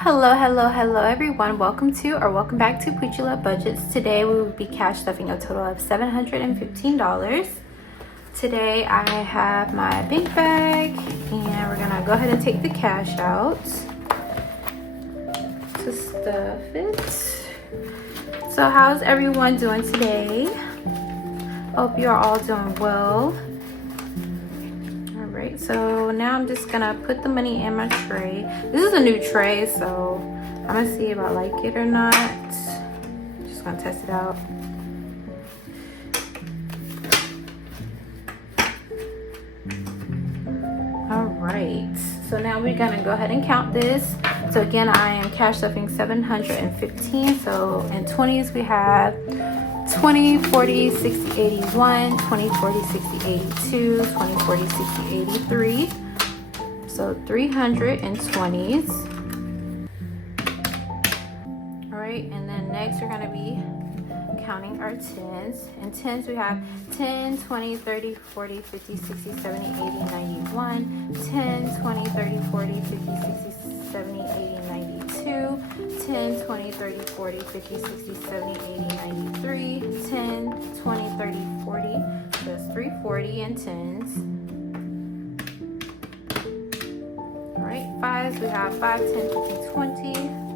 Hello everyone. Welcome back to Poochi-Luv Budgets. Today we will be cash stuffing a total of $715. Today I have my big bag and we're gonna go ahead and take the cash out to stuff it. So how's everyone doing today? Hope you're all doing well. Alright, so now I'm just gonna put the money in my tray. This is a new tray, so I'm gonna see if I like it or not. Just gonna test it out. Alright, so now we're gonna go ahead and count this. So again, I am cash stuffing 715. So in 20s we have 20, 40, 60, 81, 20, 40, 60, 82, 20, 40, 60, 83. So 300 in 20s. All right, and then next we're gonna be counting our 10s. In 10s we have 10, 20, 30, 40, 50, 60, 70, 80, 91, 10, 20, 30, 40, 50, 60, 70, 80, 92, 10, 20, 30, 40, 50, 60, 70, 80, 93, 10, 20, 30, 40, so that's 340 in 10s. All right, 5s, we have 5, 10, 15, 20.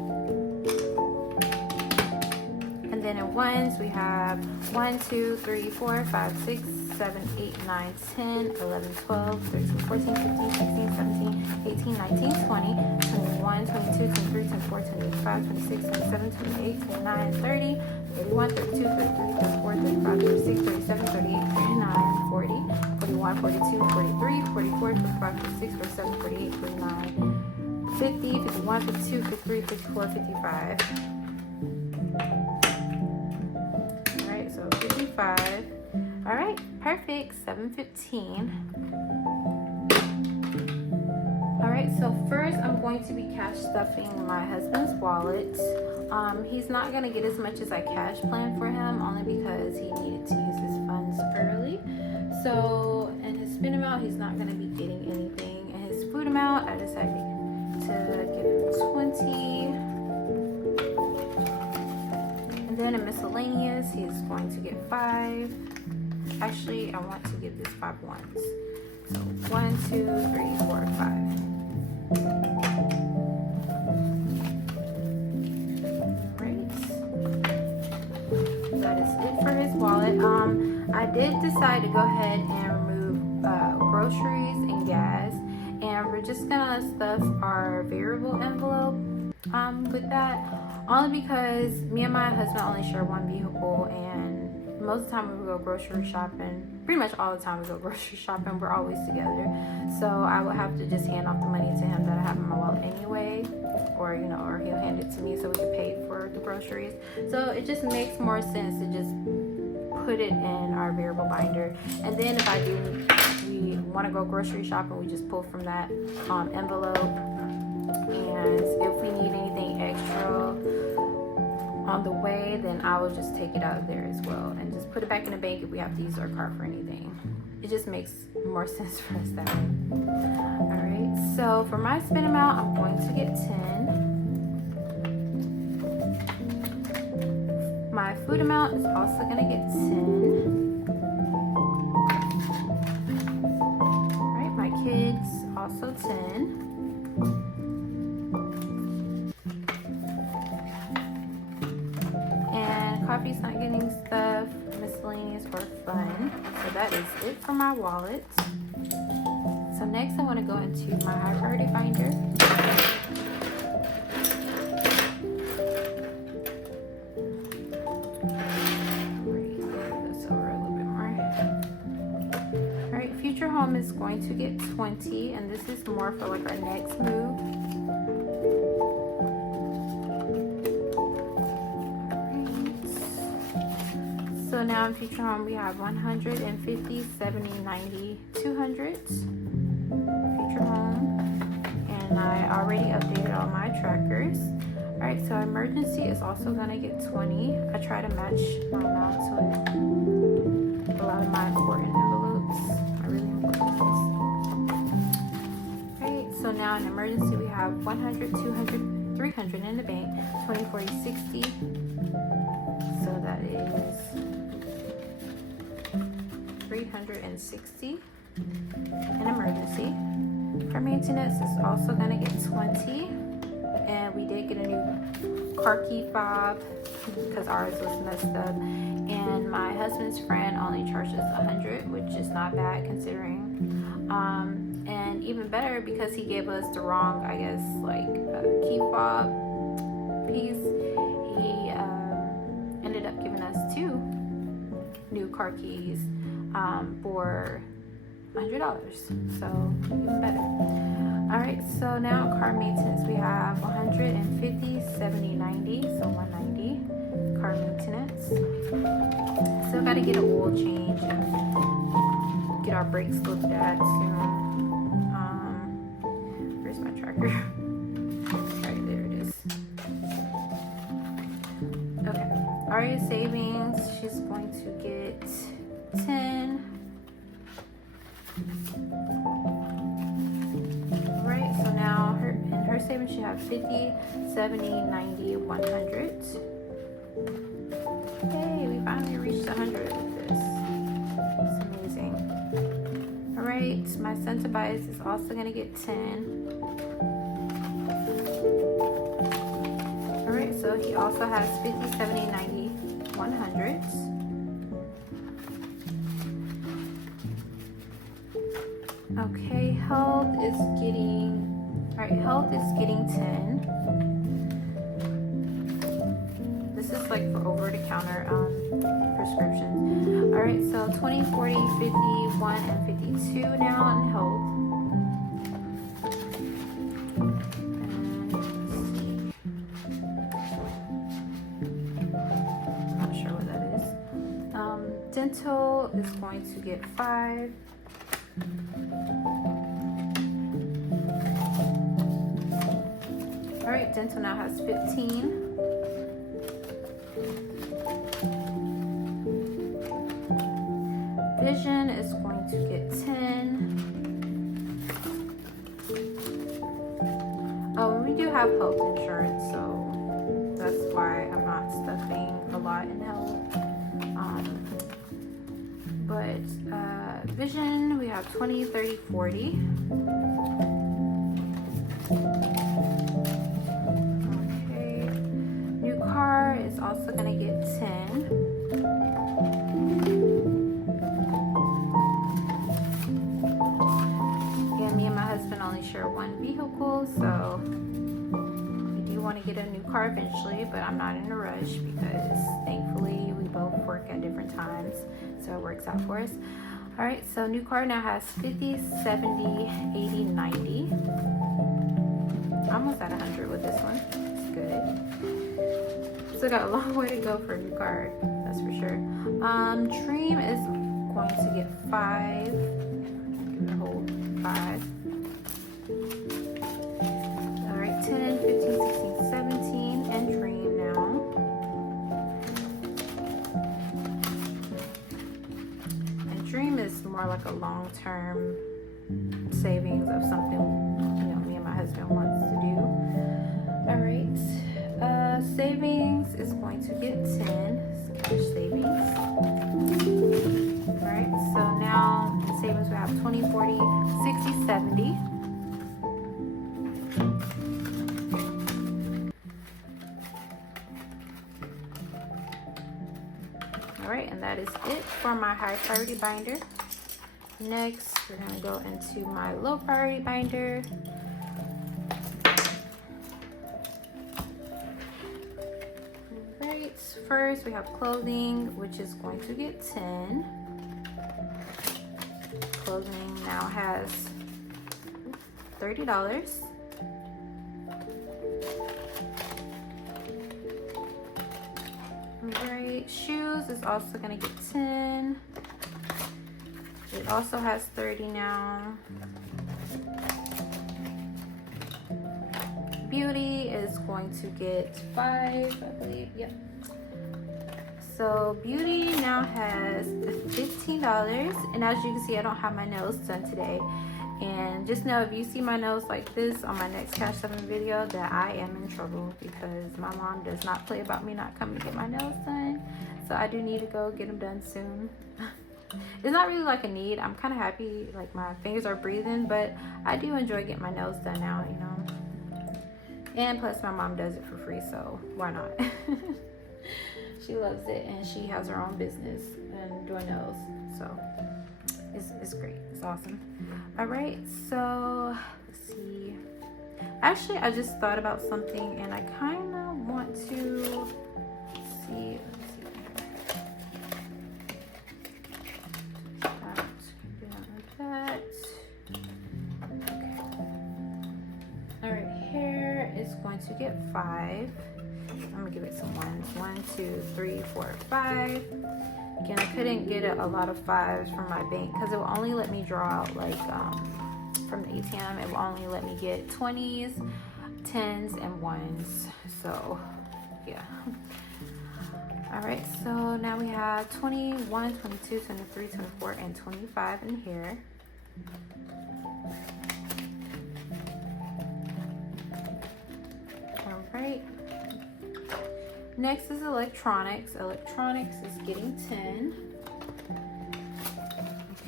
And then in 1s, we have 1, 2, 3, 4, 5, 6, 7, 8, 9, 10, 11, 12, 13, 14, 15, 16, 17, 18, 19, 20, 21, 22, 23, 24, 25, 26, 27, 28, 29, 30, 31, 32, 33, 34, 35, 36, 37, 38, 39, 40, 41, 42, 43, 44, 45, 46, 47, 48, 49, 50, 51, 52, 53, 54, 55. Alright, so 55. Alright, perfect. 715. Alright, so first I'm going to be cash stuffing my husband's wallet. He's not going to get as much as I cash planned for him, only because he needed to use his funds early. So in his spend amount, he's not going to be getting anything. In his food amount, I decided to give him 20. And then in miscellaneous, he's going to get 5. Actually, I want to give this 5 ones. So 1, 2, 3, 4, 5. That is it for his wallet. I did decide to go ahead and remove groceries and gas, and we're just gonna stuff our variable envelope with that, only because me and my husband only share one vehicle, and most of the time when we go grocery shopping, pretty much all the time we go grocery shopping, we're always together. So I will have to just hand off the money to him that I have in my wallet anyway, or or he'll hand it to me so we can pay for the groceries. So it just makes more sense to just put it in our variable binder, and then if we want to go grocery shopping, we just pull from that envelope. And if we need anything extra on the way, then I will just take it out of there as well and just put it back in the bank if we have to use our card for anything. It just makes more sense for us that way. Alright, so for my spend amount, I'm going to get 10. My food amount is also going to get 10. Alright, my kids also 10. Coffee's not getting stuff, miscellaneous or fun. So that is it for my wallet. So next I want to go into my high priority binder. Alright, future home is going to get 20, and this is more for like our next move. So now in future home we have 150, 70, 90, 200 future home, and I already updated all my trackers. Alright, so emergency is also going to get 20. I try to match my amount to a lot of my important envelopes, my really important ones. Alright, so now in emergency we have 100, 200, 300 in the bank. 20, 40, 60. So that is 360. An emergency. Car maintenance is also gonna get 20. And we did get a new car key fob because ours was messed up. And my husband's friend only charges 100, which is not bad considering. And even better because he gave us the wrong, I guess, like key fob piece. He ended up giving us 2 new car keys for $100. So even better. Alright, so now car maintenance, we have 150, 70, 90, so 190 car maintenance. Still got to get an oil change and get our brakes looked at soon. Where's my tracker? Right there it is. Okay, Aria savings, she's going to get 10. Her savings should have 50, 70, 90, 100. Hey, we finally reached 100 with this. It's amazing. Alright, my center bias is also going to get 10. Alright, so he also has 50, 70, 90, 100. Okay, health is getting... Alright, health is getting 10. This is like for over-the-counter prescriptions. Alright, so 20, 40, 51, and 52 now in health. And not sure what that is. Dental is going to get 5. Alright, dental now has 15. Vision is going to get 10. Oh, and we do have health insurance, so that's why I'm not stuffing a lot in health. But vision, we have 20, 30, 40. Is also going to get 10. Again, me and my husband only share one vehicle, so we do want to get a new car eventually, but I'm not in a rush because thankfully we both work at different times, so it works out for us. Alright, so new car now has 50, 70, 80, 90. Almost at 100 with this one. It's good. Still got a long way to go for a new car, that's for sure. Dream is going to get 5. Give it a whole 5. Alright, 10, 15, 16, 17, and Dream now. And Dream is more like a long-term savings of something, you know, me and my husband wants to do. Alright. Savings is going to get 10. It's cash savings. Alright, so now in savings we have 20, 40, 60, 70. Alright, and that is it for my high priority binder. Next, we're going to go into my low priority binder. First, we have clothing, which is going to get 10. Clothing now has $30. Right, shoes is also going to get 10. It also has 30 now. Beauty is going to get 5, I believe. Yep. So beauty now has $15, and as you can see, I don't have my nails done today And just know, if you see my nails like this on my next Cash 7 video, that I am in trouble, because my mom does not play about me not coming to get my nails done. So I do need to go get them done soon. It's not really like a need. I'm kind of happy, like my fingers are breathing, but I do enjoy getting my nails done now, you know. And plus my mom does it for free, so why not? She loves it, and she has her own business and doing nails, so it's great. It's awesome. All right, so let's see. Actually, I just thought about something, and I kind of want to see. Is going to get 5. I'm gonna give it some ones. 1, 2, 3, 4, 5. Again, I couldn't get a lot of 5s from my bank because it will only let me draw out, like from the ATM, it will only let me get 20s, 10s, and 1s. So yeah. All right, so now we have 21, 22, 23, 24, and 25 in here. Right. Next is electronics. Electronics is getting 10.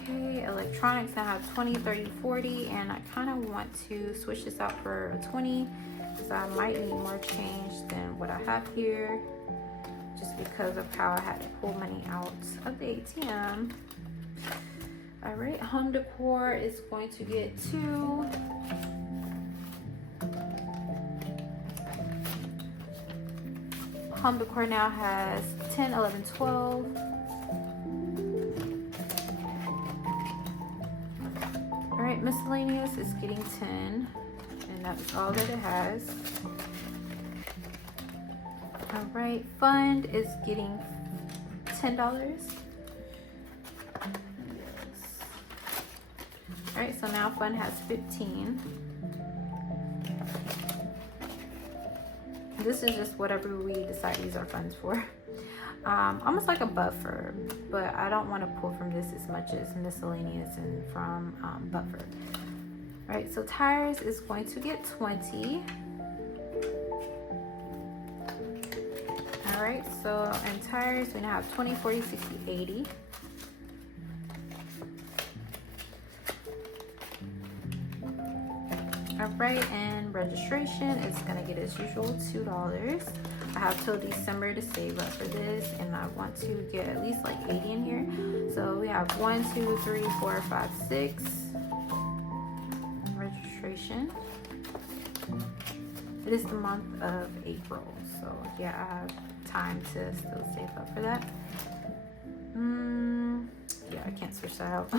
Okay, electronics now have 20, 30, 40, and I kind of want to switch this out for a 20 because I might need more change than what I have here, just because of how I had to pull money out of the ATM. All right, home decor is going to get 2. Home decor now has 10, 11, 12. All right, miscellaneous is getting 10, and that's all that it has. All right, fund is getting $10. All right, so now fund has 15. This is just whatever we decide to use our funds for. Almost like a buffer, but I don't want to pull from this as much as miscellaneous and from buffer. All right, so tires is going to get 20. All right, so in tires we now have 20, 40, 60, 80. All right, and registration is gonna get as usual $2. I have till December to save up for this, and I want to get at least like 80 in here. So we have 1, 2, 3, 4, 5, 6 registration. It is the month of April, so yeah, I have time to still save up for that. Yeah, I can't switch that out.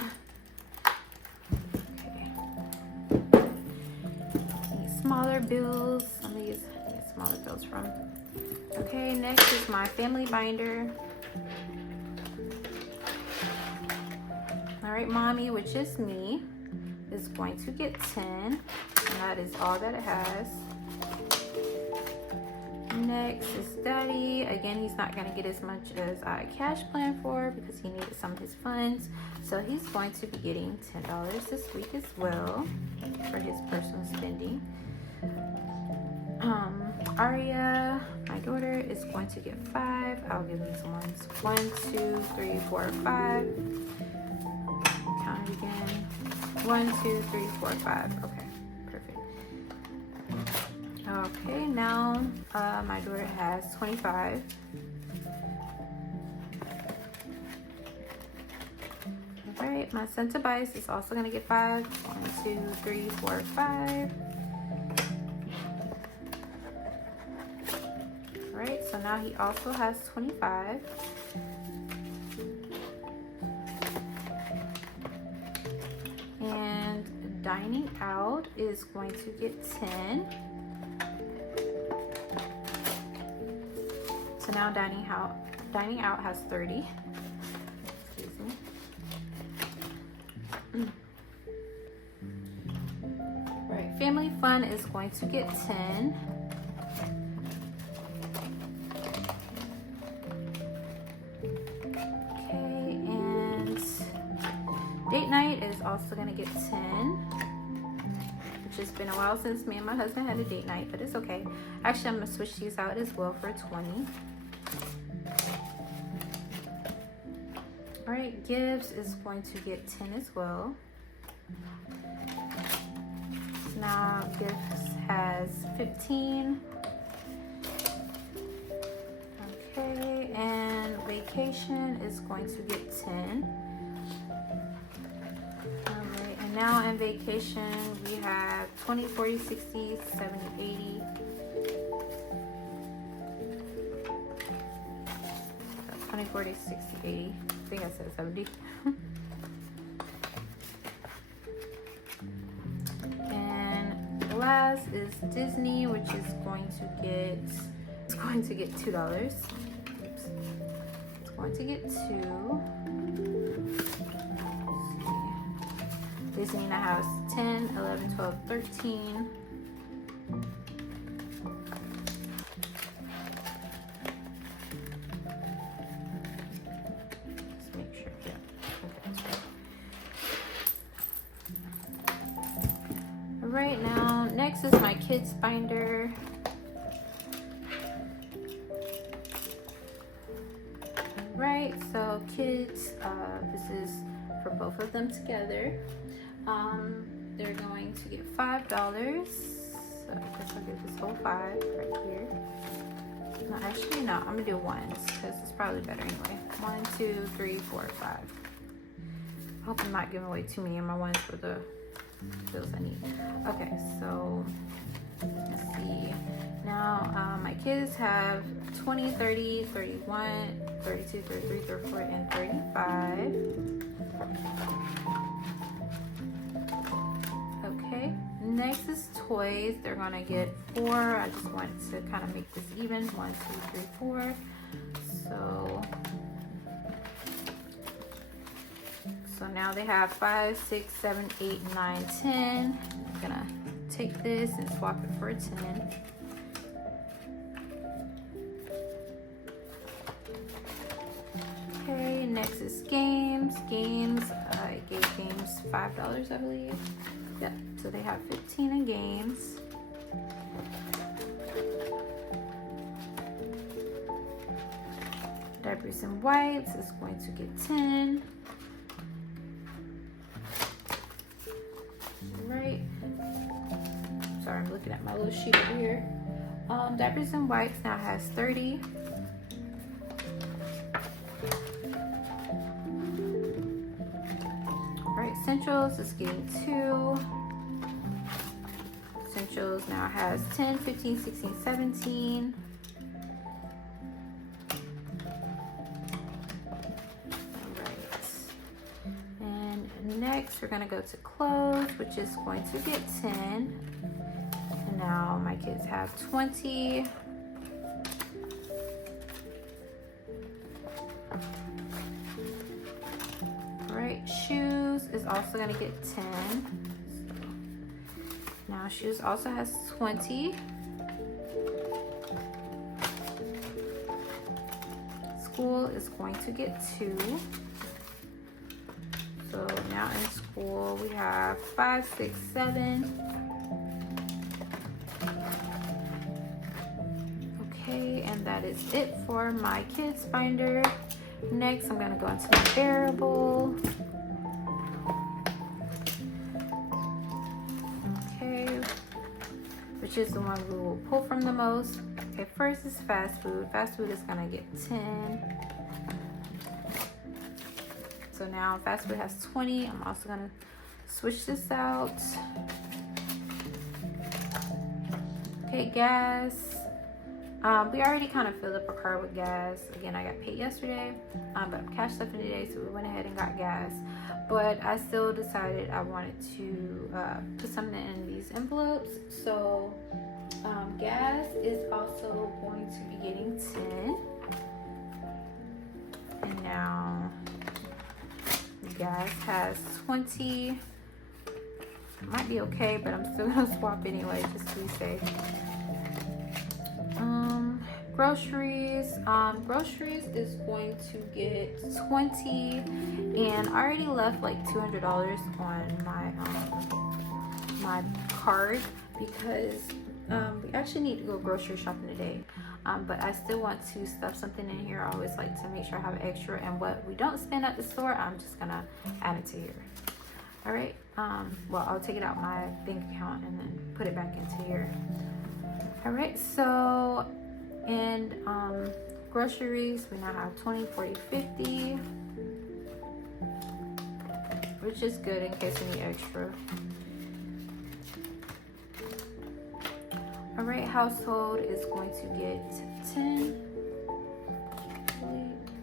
Smaller bills. Some of these smaller bills from. Okay, next is my family binder. All right, mommy, which is me, is going to get 10, and that is all that it has. Next is daddy. Again, he's not going to get as much as I cash planned for because he needed some of his funds, so he's going to be getting $10 this week as well for his personal spending. Aria, my daughter, is going to get 5. I'll give these ones. 1, 2, 3, 4, 5. Count it again. 1, 2, 3, 4, 5. Okay, perfect. Okay, now my daughter has 25. All right, my son Tobias is also gonna get 5. 1, 2, 3, 4, 5. Alright, so now he also has 25. And dining out is going to get 10. So now dining out has 30. Excuse me. Alright, family fun is going to get 10. also gonna get 10. It's just been a while since me and my husband had a date night, but it's okay. Actually, I'm gonna switch these out as well for 20. All right, Gibbs is going to get 10 as well. So now Gibbs has 15. Okay, and Vacation is going to get 10. Alright, and now in Vacation we have 20, 40, 60, 70, 80. 20, 40, 60, 80. I think I said 70. And last is Disney, which is going to get $2. Oops. It's going to get 2. Disney now has 10, 11, 12, 13. Let's make sure. Yeah. Okay, that's right. All right, now next is my kids binder. Right, so kids, this is for both of them together. They're going to get $5. So I guess I'll give this whole 5 right here. No, actually, no, I'm gonna do ones because it's probably better anyway. 1, 2, 3, 4, 5. I hope I'm not giving away too many of my ones for the bills I need. Okay, so let's see. Now, my kids have 20, 30, 31, 32, 33, 34, and 35. Okay, next is toys. They're gonna get 4. I just want to kind of make this even. 1, 2, 3, 4. So now they have 5, 6, 7, 8, 9, 10. I'm gonna take this and swap it for a 10. Okay, next is games. I gave games $5, I believe. Yep, so they have 15 in games. Diapers and wipes is going to get 10. Right. Sorry, I'm looking at my little sheet over here. Diapers and wipes now has 30. Essentials is getting 2. Essentials now has 10, 15, 16, 17. Alright. And next we're gonna go to clothes, which is going to get 10. And now my kids have 20. Shoes is also going to get 10. So now shoes also has 20. School is going to get 2. So now in school we have 5, 6, 7. Okay, and that is it for my kids binder. Next, I'm going to go into my bearable. Okay, which is the one we will pull from the most. Okay, first is fast food. Fast food is going to get 10. So now fast food has 20. I'm also going to switch this out. Okay, gas. We already kind of filled up our car with gas. Again, I got paid yesterday, but cash left in today, so we went ahead and got gas. But I still decided I wanted to put something in these envelopes. So gas is also going to be getting 10. And now gas has 20. Might be okay, but I'm still gonna swap anyway, just to be safe. Groceries. Groceries is going to get 20, and I already left like $200 on my card because we actually need to go grocery shopping today. But I still want to stuff something in here. I always like to make sure I have extra, and what we don't spend at the store, I'm just gonna add it to here. All right. Well, I'll take it out my bank account and then put it back into here. All right. So in groceries, we now have 20, 40, 50, which is good in case we need extra. All right, household is going to get 10.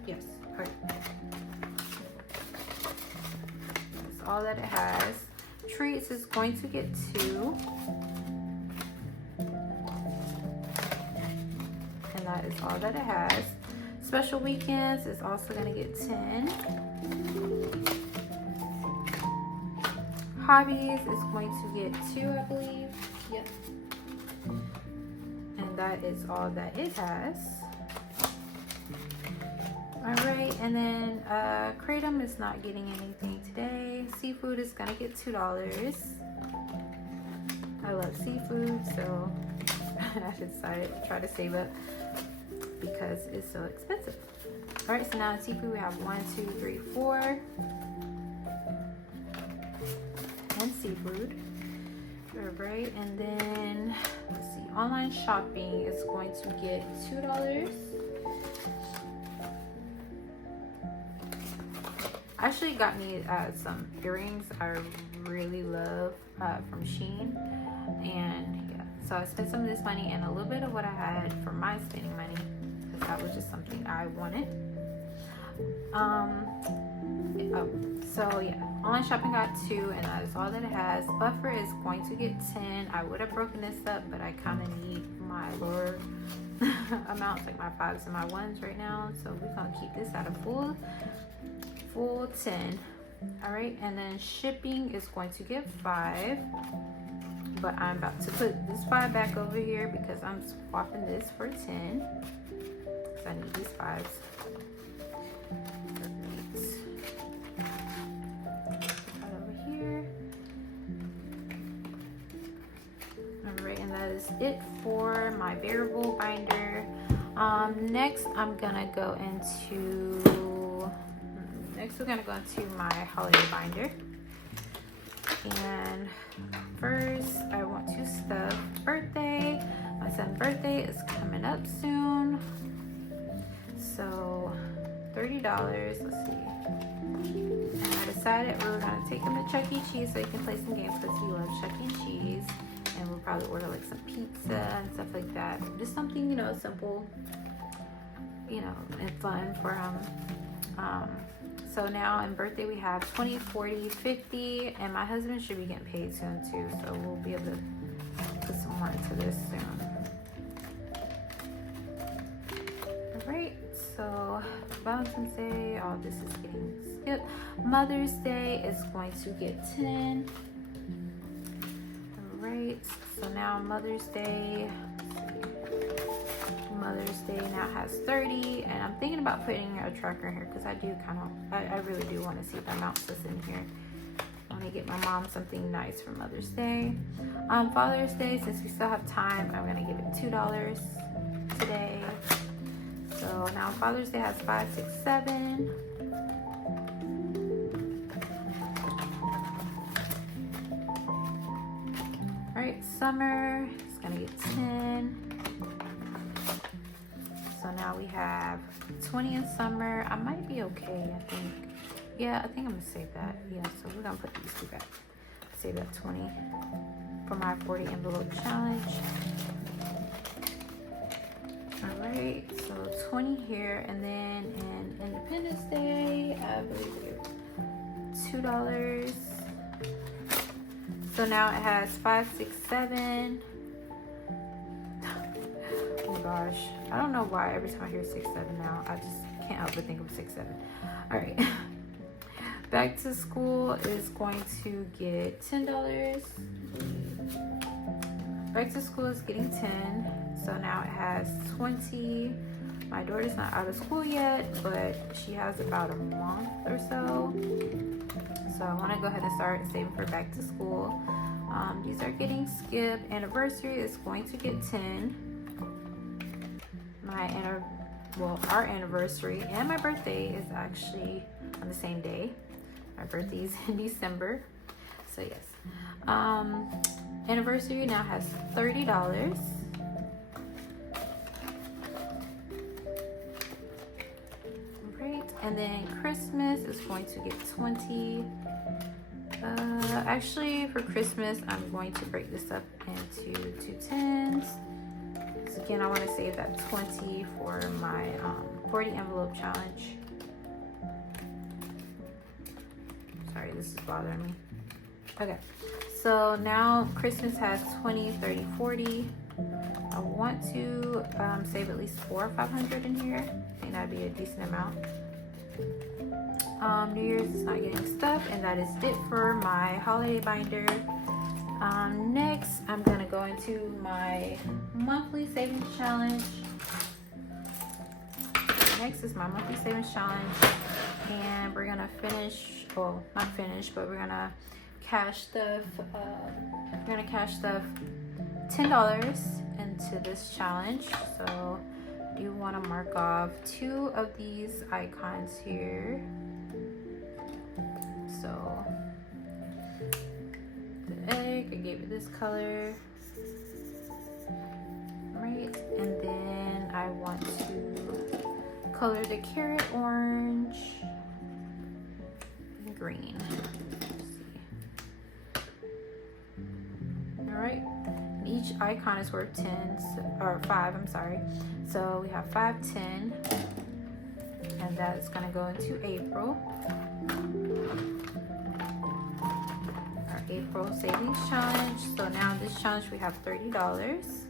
Yes, all right. That's all that it has. Treats is going to get 2. And that is all that it has. Special weekends is also going to get 10. Hobbies is going to get 2, I believe. Yep. And that is all that it has. All right, and then Kratom is not getting anything today. Seafood is gonna get $2. I love seafood, so I decided to try to save up because it's so expensive. All right, so now in seafood we have 1, 2, 3, 4, and seafood. All right, and then let's see, online shopping is going to get $2. I actually got me some earrings I really love from Shein, and yeah, so I spent some of this money and a little bit of what I had for my spending money because that was just something I wanted. So yeah, online shopping got 2, and that is all that it has. Buffer is going to get 10. I would have broken this up, but I kind of need my lower amounts, like my 5s and my 1s right now. So we're gonna keep this at a full 10. All right, and then shipping is going to get 5. But I'm about to put this 5 back over here because I'm swapping this for 10. Because I need these 5s. That is it for my variable binder. Next we're gonna go into my holiday binder. And first I want to stuff birthday. My son's birthday is coming up soon. So $30, let's see. And I decided we were gonna take him to Chuck E. Cheese so he can play some games because he loves Chuck E. Cheese. And we'll probably order like some pizza and stuff like that. Just something, you know, simple, you know, and fun for him. So now in birthday we have 20, 40, 50, and my husband should be getting paid soon too. So we'll be able to put some more into this soon. All right, so Valentine's Day, all this is getting skipped. Mother's Day is going to get 10. Right, so now Mother's Day now has 30, and I'm thinking about putting a tracker in here because I really do want to see the amounts that's in here. I want to get my mom something nice for Mother's Day. Father's Day, since we still have time, I'm going to give it $2 today. So now Father's Day has 5, 6, 7. Alright, summer is gonna get 10. So now we have 20 in summer. I might be okay, I think. Yeah, I think I'm gonna save that. Yeah, so we're gonna put these 2 back. Save that 20 for my 40 envelope challenge. Alright, so 20 here, and then in Independence Day, I believe we have $2. So now it has 5, 6, 7. Oh my gosh. I don't know why every time I hear 6, 7 now, I just can't help but think of 6, 7. All right. Back to school is going to get $10. Back to school is getting 10. So now it has 20. My daughter's not out of school yet, but she has about a month or so. So I want to go ahead and start saving for back to school. These are getting skipped. Anniversary is going to get 10. Our anniversary and my birthday is actually on the same day. My birthday is in December. So yes. Anniversary now has $30. Great. And then Christmas is going to get 20. Actually, for Christmas, I'm going to break this up into 2 tens. So again, I want to save that 20 for my 40 envelope challenge. Sorry, this is bothering me. Okay, so now Christmas has 20, 30, 40. I want to save at least 400 or 500 in here. I think that'd be a decent amount. New Year's is not getting stuff, and that is it for my holiday binder. Next, I'm gonna go into my monthly savings challenge. Next is my monthly savings challenge, and we're gonna finish, well, not finish, but we're gonna cash stuff. We're gonna cash stuff $10 into this challenge. So I do want to mark off 2 of these icons here. So the egg, I gave it this color, right? And then I want to color the carrot orange and green. All right. Each icon is worth 10, or 5, I'm sorry. So we have 5, 10, and that's gonna go into April. Our April savings challenge. So now this challenge we have $30.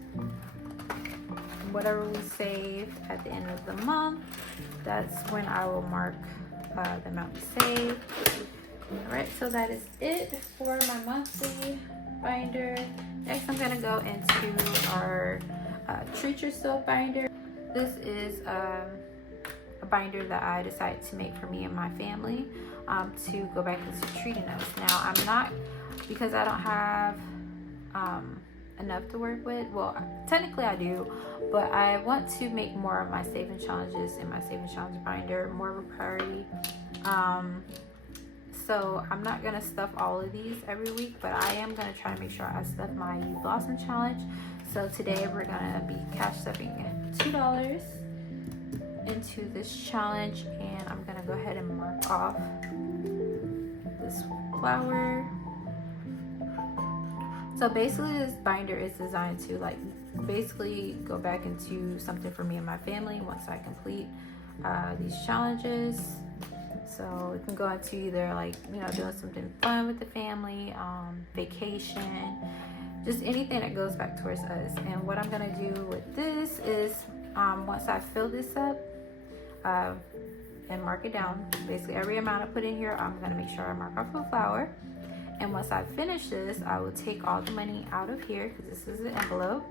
Whatever we save at the end of the month, that's when I will mark the amount we save. All right, so that is it for my monthly binder. Next, I'm gonna go into our Treat Yourself binder. This is a binder that I decided to make for me and my family to go back into treating us. Now, I'm not, because I don't have enough to work with. Well, technically I do, but I want to make more of my savings challenges in my savings challenge binder more of a priority. So I'm not gonna stuff all of these every week, but I am gonna try to make sure I stuff my You Blossom challenge. So today we're gonna be cash stuffing $2 into this challenge, and I'm gonna go ahead and mark off this flower. So basically this binder is designed to like basically go back into something for me and my family once I complete these challenges. So it can go into either like, you know, doing something fun with the family, vacation, just anything that goes back towards us. And what I'm gonna do with this is once I fill this up and mark it down, basically every amount I put in here, I'm gonna make sure I mark off the flower. And once I finish this, I will take all the money out of here, because this is an envelope.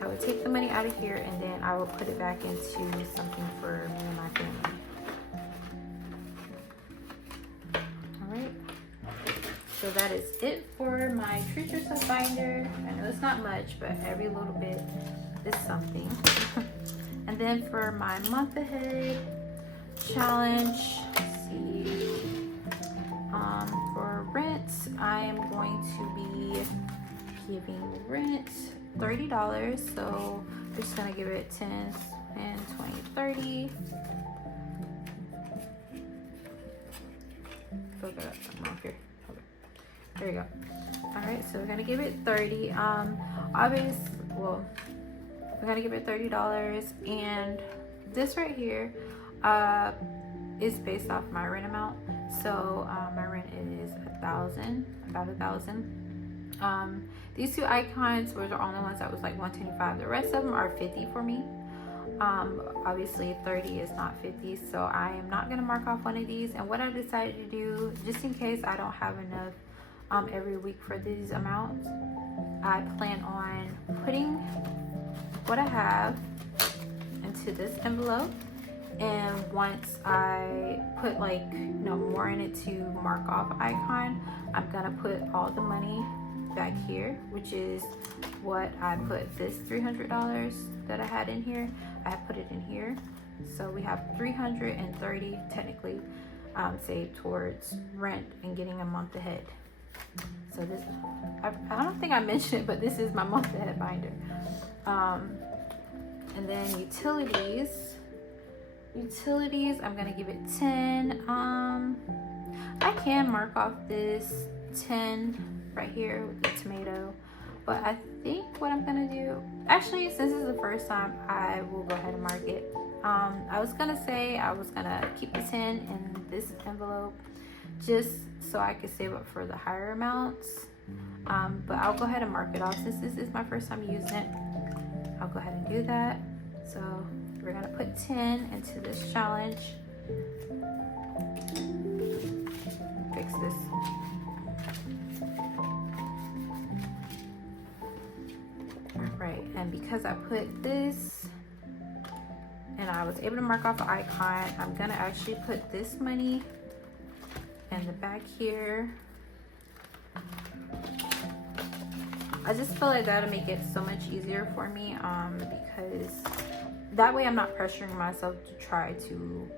I would take the money out of here, and then I will put it back into something for me and my family. So that is it for my Treat Yourself binder. I know it's not much, but every little bit is something. And then for my month ahead challenge, let's see. For rent, I am going to be giving rent $30. So we're just gonna give it 10, and 20, 30. Look it up somewhere here. There you go. All right, so we're gonna give it 30. Obviously, well, we're gonna give it $30, and this right here is based off my rent amount. So my rent is about $1,000. These 2 icons were the only ones that was like $125. The rest of them are $50 for me. Obviously 30 is not 50, so I am not gonna mark off one of these. And what I decided to do, just in case I don't have enough every week for these amounts, I plan on putting what I have into this envelope, and once I put like, you know, more in it to mark off icon, I'm gonna put all the money back here, which is what I put this $300 that I had in here. I put it in here, so we have 330 technically saved towards rent and getting a month ahead. So this, I don't think I mentioned it, but this is my month ahead binder. And then utilities, I'm gonna give it 10. I can mark off this 10 right here with the tomato, but I think what I'm gonna do, actually, since this is the first time, I will go ahead and mark it. I was gonna say I was gonna keep the 10 in this envelope just so I could save up for the higher amounts, but I'll go ahead and mark it off since this is my first time using it. I'll go ahead and do that. So we're gonna put 10 into this challenge. Fix this. Alright, and because I put this and I was able to mark off the icon, I'm gonna actually put this money in the back here. I just feel like that'll make it so much easier for me, because that way I'm not pressuring myself to try to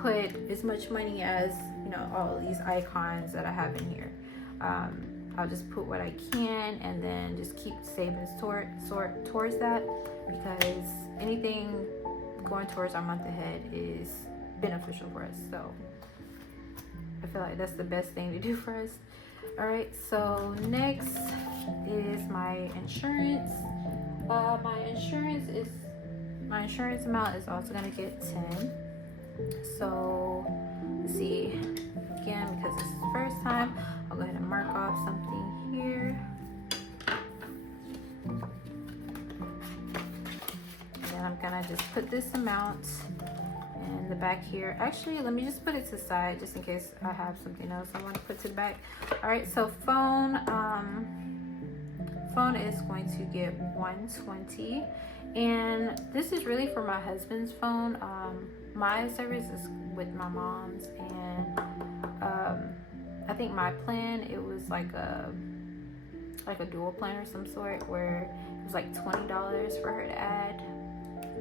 put as much money as, you know, all of these icons that I have in here. I'll just put what I can and then just keep savings towards that, because anything going towards our month ahead is beneficial for us. So I feel like that's the best thing to do for us. All right, so next is my insurance. My insurance amount is also gonna get 10. So let's see, again, because this is the first time, I'll go ahead and mark off something here. And then I'm gonna just put this amount in the back here. Actually, let me just put it to the side just in case I have something else I want to put to the back. All right, so phone is going to get 120, and this is really for my husband's phone. My service is with my mom's, and I think my plan, it was like a dual plan or some sort, where it was like $20 for her to add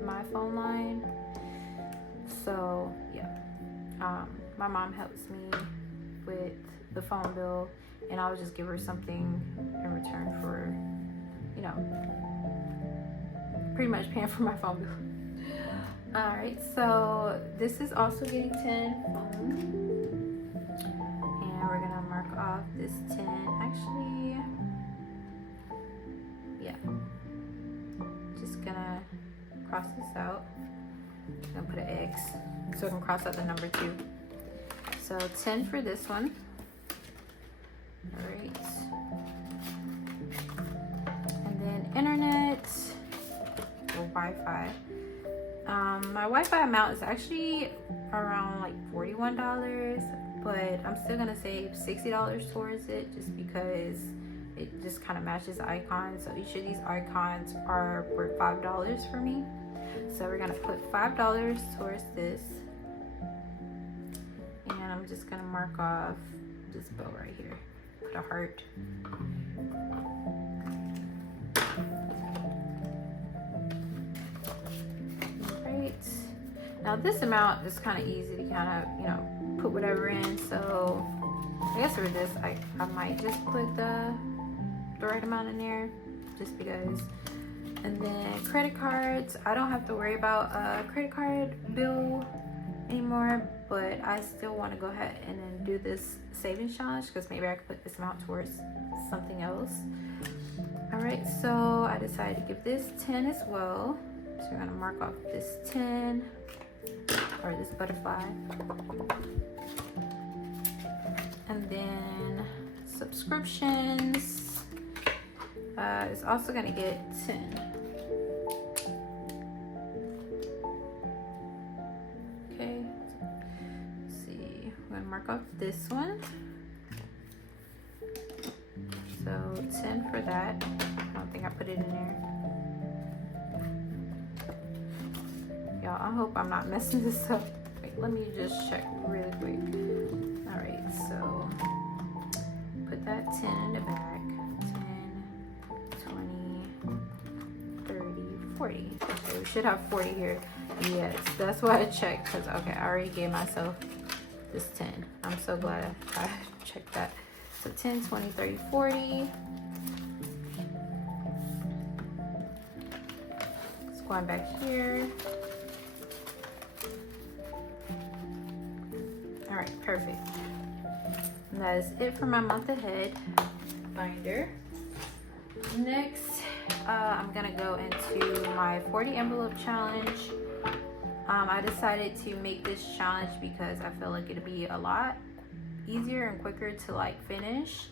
my phone line. So yeah, my mom helps me with the phone bill, and I'll just give her something in return for, you know, pretty much paying for my phone bill. All right, so this is also getting 10, and we're gonna mark off this 10. Actually, yeah, just gonna cross this out. I'm gonna put an X so I can cross out the number 2. So 10 for this one. All right. And then internet or Wi-Fi. My Wi-Fi amount is actually around like $41, but I'm still gonna save $60 towards it just because it just kind of matches the icons. So each of these icons are worth $5 for me. So we're gonna put $5 towards this, and I'm just gonna mark off this bill right here. Put a heart. Right. Now this amount is kind of easy to kind of, you know, put whatever in. So I guess for this, I might just put the right amount in there, just because. And then credit cards, I don't have to worry about a credit card bill anymore, but I still want to go ahead and then do this savings challenge, because maybe I could put this amount towards something else. All right, so I decided to give this 10 as well. So we're gonna mark off this 10, or this butterfly. And then subscriptions is also gonna get 10. Okay, let's see, I'm gonna mark off this one. So 10 for that. I don't think I put it in there. y'all. I hope I'm not messing this up. Wait, let me just check really quick. All right, so put that 10 in the back. 10, 20, 30, 40. Okay, we should have 40 here. Yes, that's why I checked, because okay, I already gave myself this 10. I'm so glad I checked that. So 10, 20, 30, 40. It's going back here. All right, perfect. And that is it for my month ahead binder. Next, I'm gonna go into my 40 envelope challenge. I decided to make this challenge because I feel like it'll be a lot easier and quicker to like finish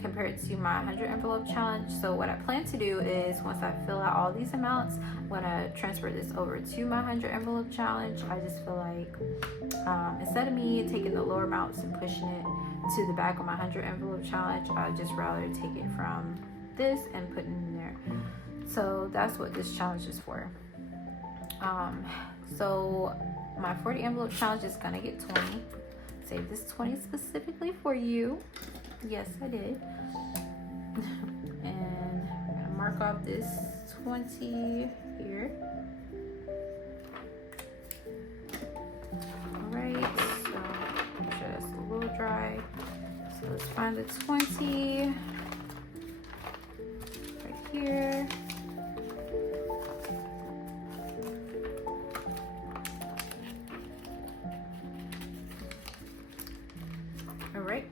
compared to my 100 envelope challenge. So what I plan to do is once I fill out all these amounts, I'm gonna transfer this over to my 100 envelope challenge. I just feel like instead of me taking the lower amounts and pushing it to the back of my 100 envelope challenge, I'd just rather take it from this and put it in there. So that's what this challenge is for. So my 40 envelope challenge is gonna get 20. Save this 20 specifically for you. Yes, I did. And I'm gonna mark off this 20 here. All right, so make sure that's a little dry. So let's find the 20 right here.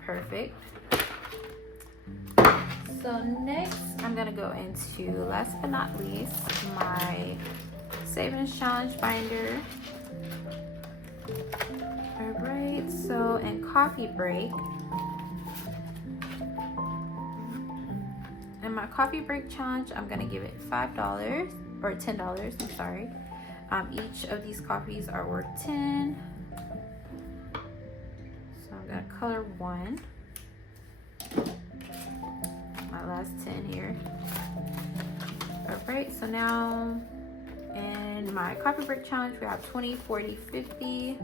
Perfect. So next I'm gonna go into, last but not least, my savings challenge binder. All right, so in coffee break, in my coffee break challenge, I'm gonna give it $5 or $10, I'm sorry. Each of these coffees are worth 10. I'm gonna color 1. My last 10 here. All right, so now in my coffee break challenge, we have 20, 40, 50.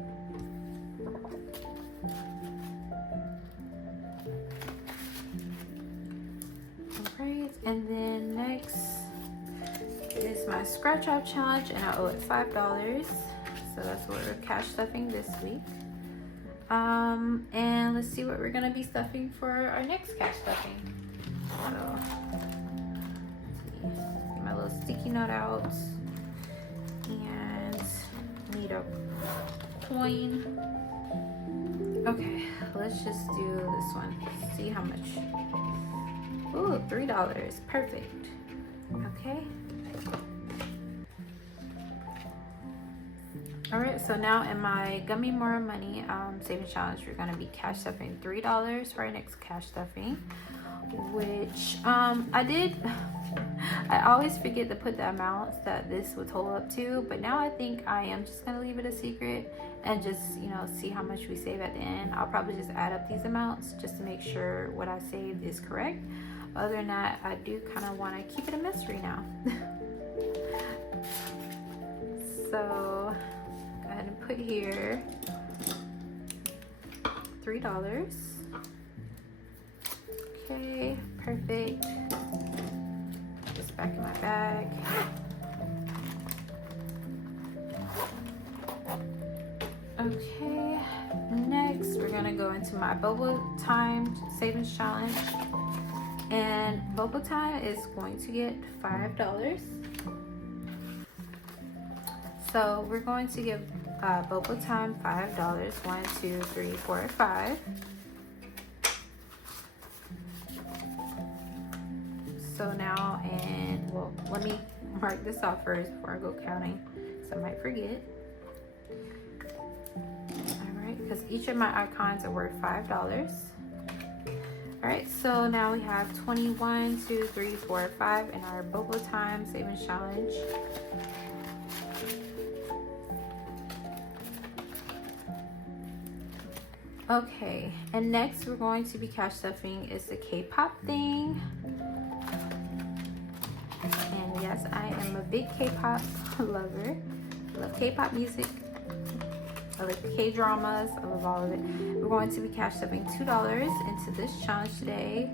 All right, and then next is my scratch off challenge, and I owe it $5. So that's what we're cash stuffing this week. And let's see what we're gonna be stuffing for our next cash stuffing. So, get my little sticky note out, and need a coin. Okay, let's just do this one. See how much. Ooh, $3. Perfect. Okay. All right, so now in my Gummy More Money savings challenge, we're gonna be cash stuffing $3 for our next cash stuffing, which I always forget to put the amounts that this would total up to, but now I think I am just gonna leave it a secret and just, you know, see how much we save at the end. I'll probably just add up these amounts just to make sure what I saved is correct. Other than that, I do kind of want to keep it a mystery now. So go ahead and put here $3. Okay, perfect. Just back in my bag. Okay, next we're gonna go into my Boba Time savings challenge, and Boba Time is going to get $5. So we're going to give Boba Time $5. 1, 2, 3, 4, 5. So now, and well, let me mark this off first before I go counting, so I might forget. All right, because each of my icons are worth $5. All right, so now we have 21, 2, 3, 4, 5 in our Boba Time savings challenge. Okay, and next we're going to be cash stuffing is the K-pop thing. And yes, I am a big K-pop lover. I love K-pop music. I like K-dramas. I love all of it. We're going to be cash stuffing $2 into this challenge today.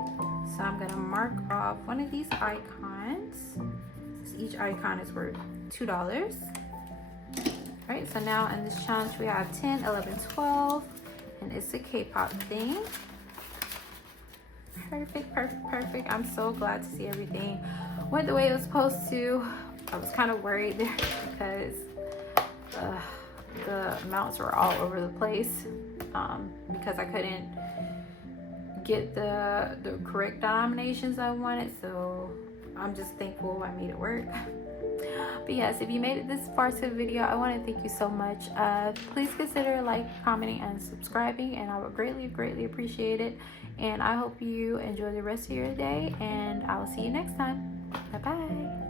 So I'm going to mark off one of these icons. Each icon is worth $2. Alright, so now in this challenge we have 10, 11, 12. And it's a K-pop thing. Perfect, perfect, perfect. I'm so glad to see everything went the way it was supposed to. I was kind of worried there because the amounts were all over the place because I couldn't get the correct denominations I wanted. So I'm just thankful I made it work. But yes, if you made it this far to the video, I want to thank you so much. Please consider like, commenting, and subscribing, and I would greatly appreciate it. And I hope you enjoy the rest of your day, and I will see you next time. Bye bye.